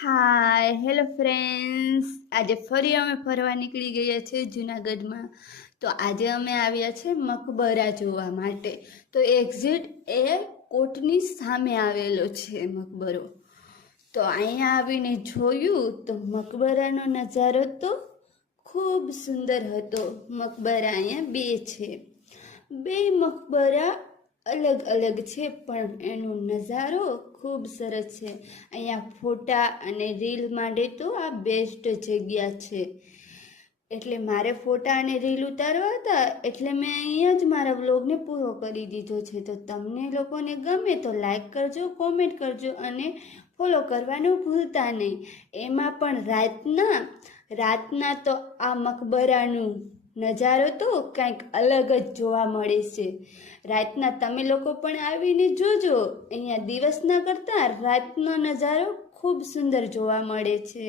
Hi hello friends, આજે ફરી અમે ફરવા નીકળી ગયા છે જૂનાગઢમાં. તો આજે અમે આવ્યા છે મકબરા જોવા માટે. તો એક્ઝિટ એ કોટની સામે આવેલો છે મકબરો. તો અહીંયા આવીને જોયું તો મકબરાનો નજારો તો ખૂબ સુંદર હતો. મકબરા અહીંયા બે છે, બે મકબરા અલગ અલગ છે પણ એનો નજારો ખૂબ સરસ છે. અહીંયા ફોટા અને રીલ માટે તો આ બેસ્ટ જગ્યા છે. એટલે મારે ફોટા અને રીલ ઉતારવા હતા એટલે મેં અહીંયા જ મારા વ્લોગને પૂરો કરી દીધો છે. તો તમને લોકોને ગમે તો લાઈક કરજો, કોમેન્ટ કરજો અને ફોલો કરવાનું ભૂલતા નહીં. એમાં પણ રાતના તો આ મકબરાનું નજારો તો કંઈક અલગ જ જોવા મળે છે. રાતના તમે લોકો પણ આવીને જોજો. અહીંયા દિવસના કરતાં રાતનો નજારો ખૂબ સુંદર જોવા મળે છે.